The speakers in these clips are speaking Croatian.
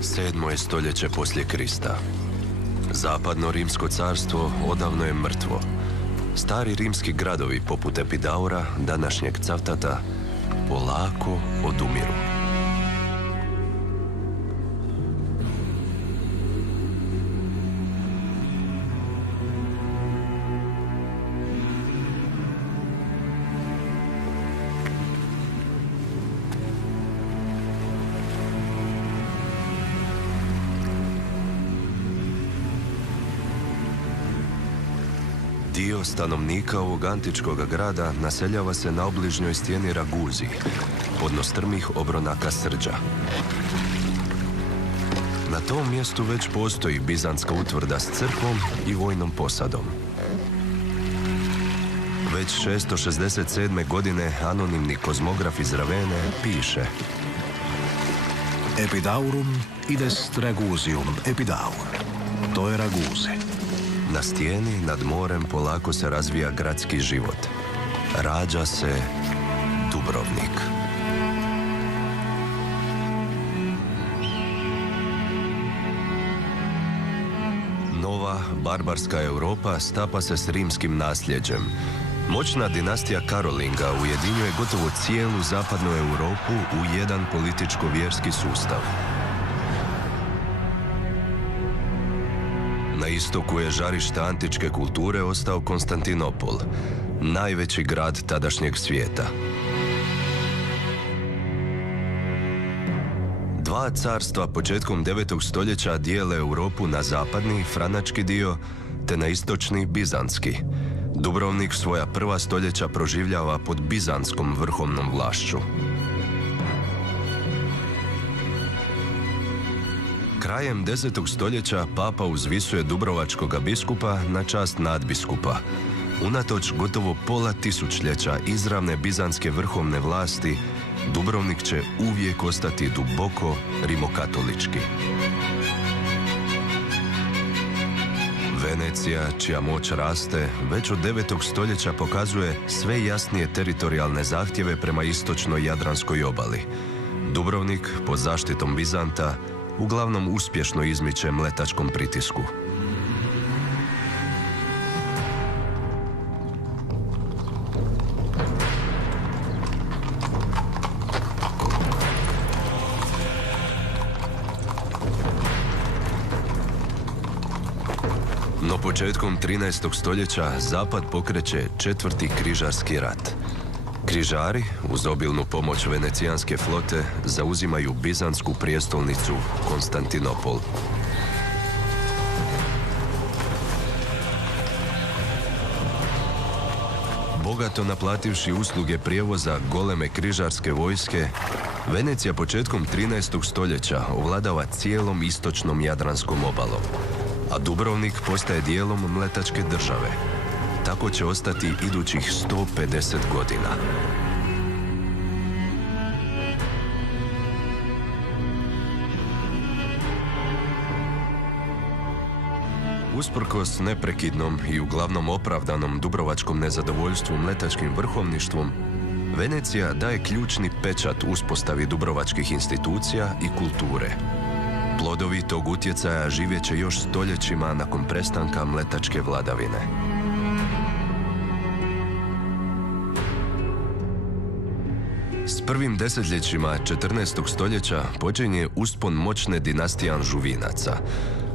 7. je stoljeće poslije Krista. Zapadno rimsko carstvo odavno je mrtvo. Stari rimski gradovi poput Epidaura, današnjeg Cavtata, polako odumiru. Dio stanovnika ovog antičkog grada naseljava se na obližnjoj stijeni Raguzi, podno strmih obronaka Srđa. Na tom mjestu već postoji bizantska utvrda s crkvom i vojnom posadom. Već 667. godine anonimni kozmograf iz Ravene piše: Epidaurum idest Ragusium Epidaur. To je Raguze. Na stijeni nad morem polako se razvija gradski život. Rađa se Dubrovnik. Nova, barbarska Europa stapa se s rimskim nasljeđem. Moćna dinastija Karolinga ujedinjuje gotovo cijelu zapadnu Europu u jedan političko-vjerski sustav. Na istoku je žarište antičke kulture ostao Konstantinopol, najveći grad tadašnjeg svijeta. Dva carstva početkom 9. stoljeća dijele Europu na zapadni, franački dio, te na istočni, bizantski. Dubrovnik svoja prva stoljeća proživljava pod bizantskom vrhovnom vlašću. Krajem 10. stoljeća papa uzvisuje dubrovačkog biskupa na čast nadbiskupa. Unatoč gotovo pola tisućljeća izravne bizantske vrhovne vlasti, Dubrovnik će uvijek ostati duboko rimokatolički. Venecija, čija moć raste, već od 9. stoljeća pokazuje sve jasnije teritorijalne zahtjeve prema istočnoj Jadranskoj obali. Dubrovnik, pod zaštitom Bizanta, uglavnom uspješno izmiče mletačkom pritisku. No početkom 13. stoljeća Zapad pokreće 4. križarski rat. Križari, uz obilnu pomoć venecijanske flote, zauzimaju bizantsku prijestolnicu Konstantinopol. Bogato naplativši usluge prijevoza goleme križarske vojske, Venecija početkom 13. stoljeća ovladava cijelom istočnom Jadranskom obalom, a Dubrovnik postaje dijelom mletačke države. Tako će ostati idućih 150 godina. Usprkos neprekidnom i uglavnom opravdanom dubrovačkom nezadovoljstvu mletačkim vrhovništvom, Venecija daje ključni pečat uspostavi dubrovačkih institucija i kulture. Plodovi tog utjecaja živjet će još stoljećima nakon prestanka mletačke vladavine. S prvim desetljećima 14. stoljeća počinje uspon moćne dinastije Anžuvinaca.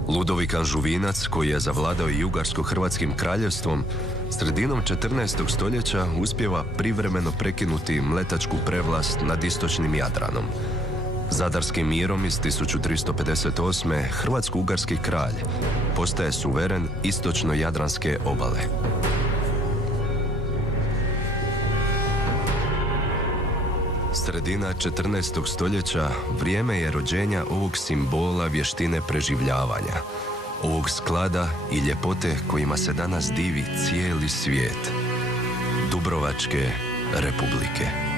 Ludovik Anžuvinac, koji je zavladao i Ugarsko-hrvatskim kraljevstvom, sredinom 14. stoljeća uspijeva privremeno prekinuti mletačku prevlast nad istočnim Jadranom. Zadarskim mirom iz 1358. hrvatsko-ugarski kralj postaje suveren istočno-jadranske obale. Sredina 14. stoljeća vrijeme je rođenja ovog simbola vještine preživljavanja, ovog sklada i ljepote kojima se danas divi cijeli svijet. Dubrovačke republike.